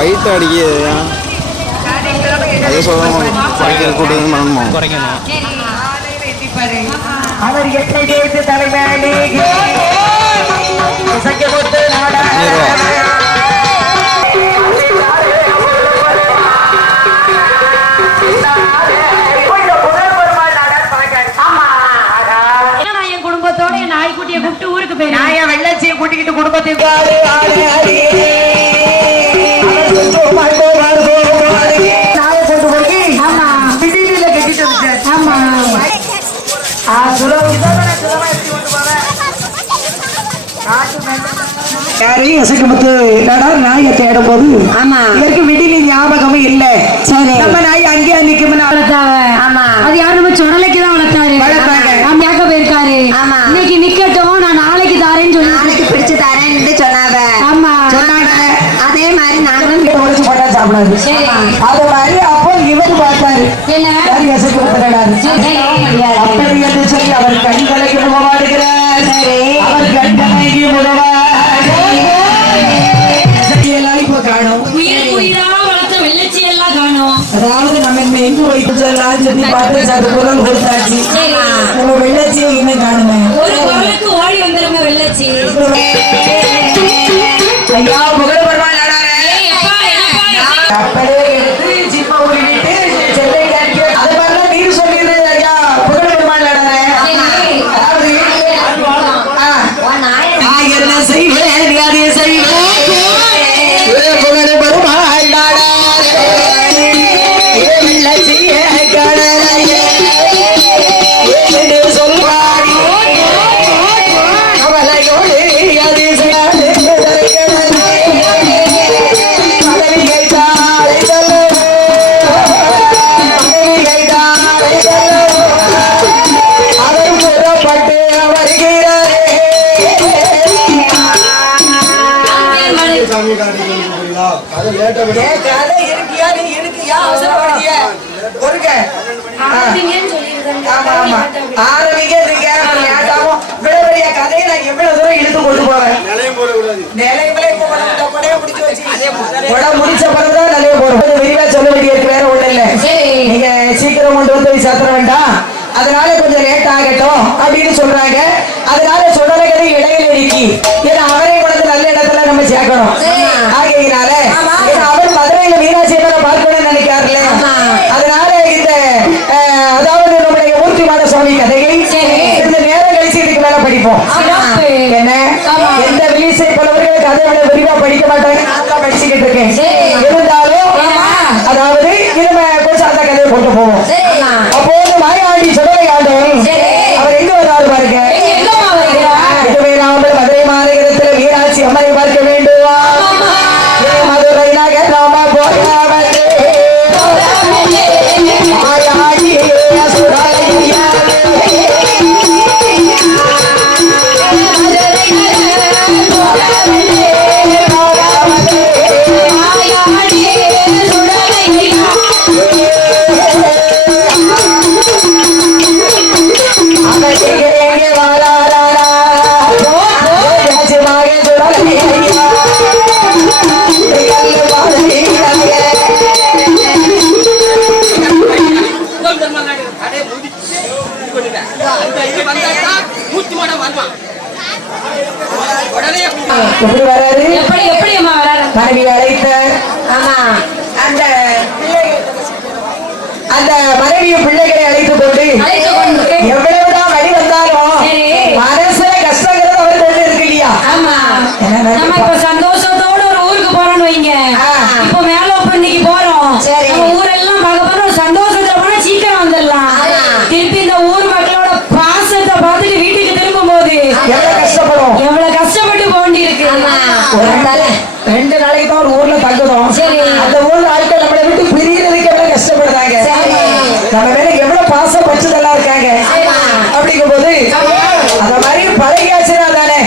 White அடிக்க அது சொல்லணும் குறைக்கிற கூட்டம் பண்ணணுமா குறைக்கணும் அவர் எட்டை இசைக்கு நாடா என் குடும்பத்தோட என் நாய்க்குட்டியை கூப்பிட்டு ஊருக்கு போயிருந்தேன் நாய வெள்ளச்சியை கூட்டிக்கிட்டு குடும்பத்துக்கு ஆளு, யாரு எசக்கமுத்து என்னடா நாயை தேடும் போது ஆமா. இதற்கு விடிலி ஞாபகமும் இல்ல. சரி. நம்ம நாய் அங்கேயே நிக்கும்னு வளர்த்தாவ? ஆமா. அது யாரு நம்ம சுடலைக்கு தான் வளர்த்தாரு? வளர்த்தாங்க. யாக்க போயிருக்காரு. ஆமா. இன்னைக்கு நிக்கட்டும் நான் நாளைக்கு தாரேன்னு சொல்லி நாளைக்கு பிடிச்சு தரேன்னு சொன்னாவ. ஆமா. சொன்னாங்க. அதே மாதிரி நாங்களும் போட்டா சாப்பிடாது. சரி. அது மாதிரி இவர் பார்த்தாரு. என்ன? யார் சரி. அப்படி என்று சொல்லி அவர் கண்களைக்கு முகமாடுகிறார். அவர் கண்களைக்கு முகமாடுகிறார். இப்ப காணும். அதாவது நம்ம இனிமே எங்க சொல்லி பார்த்து கொடுத்தாச்சு. நம்ம வெள்ளச்சியை இன்னும் காணுமே. ஒரு ஓடி வந்துருங்க வெள்ளச்சி. ஆமா ஆரம்பிக்கிறதுங்க ஏட்டாமோ இவ்வளவு பெரிய கதையை நான் எவ்வளவு தூரம் இழுத்து கொண்டு போவேன் நிலைமையில முடிச்சு வச்சு உடம்பு முடிச்ச பிறகுதான் நிலைய போறோம். விரிவா சொல்ல வேண்டியிருக்கு வேற ஒண்ணு இல்ல. நீங்க சீக்கிரம் கொண்டு வந்து சாத்திர வேண்டாம் அதனால கொஞ்சம் லேட் ஆகட்டும் அப்படின்னு சொல்றாங்க. அதனால சுடலை கதை இடையில இருக்கி ஏன்னா அவரே கொண்டு நல்ல இடத்துல நம்ம சேர்க்கணும். ஆகையினால அவர் மதுரையில மீனாட்சி அம்மனை இதுக்கு மேல படிப்போம் சிறப்பு. என்ன ஆமா. எந்த விழிசை பலவர்கள் கதை விட விரிவா படிக்க மாட்டாங்க நான் தான் படிச்சுக்கிட்டு இருக்கேன் சரி. இருந்தாலும். அதாவது இது கொஞ்சம் அந்த கதையை கொண்டு போவோம் எப்படி வராரு? எப்படி எப்படி அம்மா வராரு? மனைவி அழைத்த ஆமா. அந்த அந்த மனைவிய பிள்ளைகளை அழைத்து கொண்டு கொண்டு. எவ்வளவுதான் வழி வந்தாலும். மனசுல கஷ்டங்கிறது அவருக்கு ஒண்ணு இருக்கு இல்லையா? நம்ம இப்ப சந்தோஷத்தோட ஒரு ஊருக்கு போறோம்னு வைங்க ஆ. இப்ப மேலோப்பு இன்னைக்கு போறோம் சரி. நம்ம ஊரெல்லாம் பார்க்க போறோம் ஒரு சந்தோஷத்துல போனா சீக்கிரம் வந்துடலாம் ஆமா. திருப்பி இந்த ஊர் மக்களோட பாசத்தை பார்த்துட்டு வீட்டுக்கு திரும்பும் போது எவ்வளவு கஷ்டப்படும் எவ்வளவு கஷ்டப்பட்டு போண்டி இருக்கு ஒரு நாள் ரெண்டு நாளைக்கு தான் ஒரு ஊர்ல தங்குறோம். அந்த ஊர்ல ஆட்கள் நம்மளை விட்டு பிரியறதுக்கு எவ்வளவு கஷ்டப்படுறாங்க? நம்ம மேல எவ்வளவு பாசம் பச்சுதெல்லாம் இருக்காங்க? அப்படிங்கும் போது அந்த மாதிரி பழகியாச்சுன்னா தானே.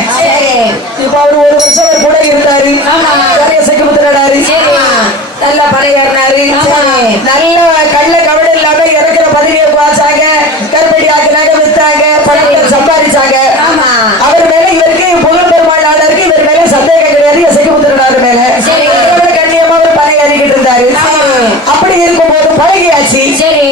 இப்ப அவரு ஒரு வருஷம் கூட இருந்தாரு. நிறைய செக்குமுத்துறாரு நல்ல பழையாருனாரு நல்ல கள்ள கவலை இல்லாம இறக்குற பதவியை அப்படி இருக்கும்போது பழகியாச்சு சரி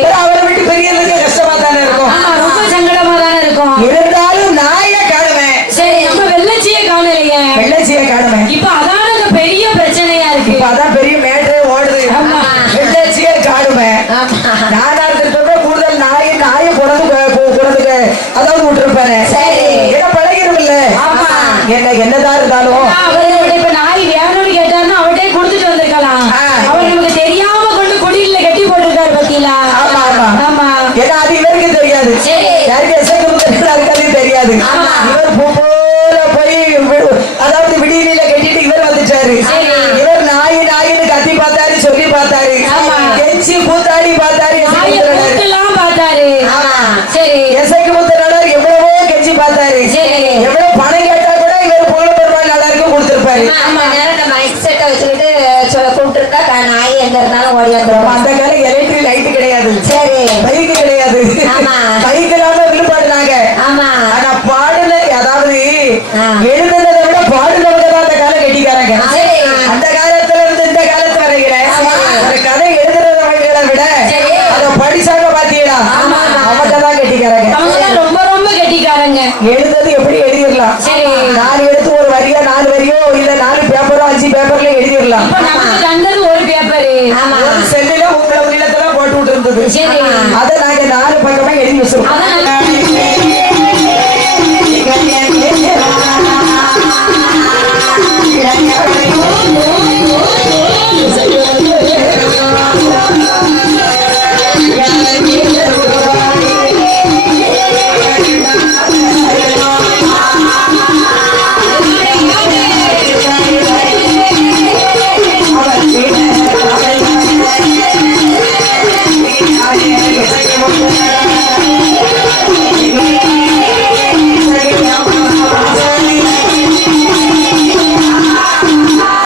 பார்த்தாரு கெஞ்சி கூத்தாடி பார்த்தாரு எல்லாம் பார்த்தாரு சரி. எசைக்கு முத்தனார் எவ்வளவோ கெஞ்சி பார்த்தாரு. எவ்வளவு பணம் கேட்டா கூட இவர் போன பெருமாள் எல்லாருக்கும் கொடுத்துருப்பாரு. ஆமா நேரம் நம்ம எக்ஸெட்டா வச்சுக்கிட்டு சொல்ல கூப்பிட்டு இருந்தா நாய் எங்க இருந்தாலும் ஓடி அந்த காலம் எலக்ட்ரிக் லைட் கிடையாது. ஒரு செல்லுல உங்களை ஒரு இல்லத்துல போட்டு விட்டு இருந்தது அதை நாங்க நாலு பக்கமா எழுதி வச்சிருக்கோம்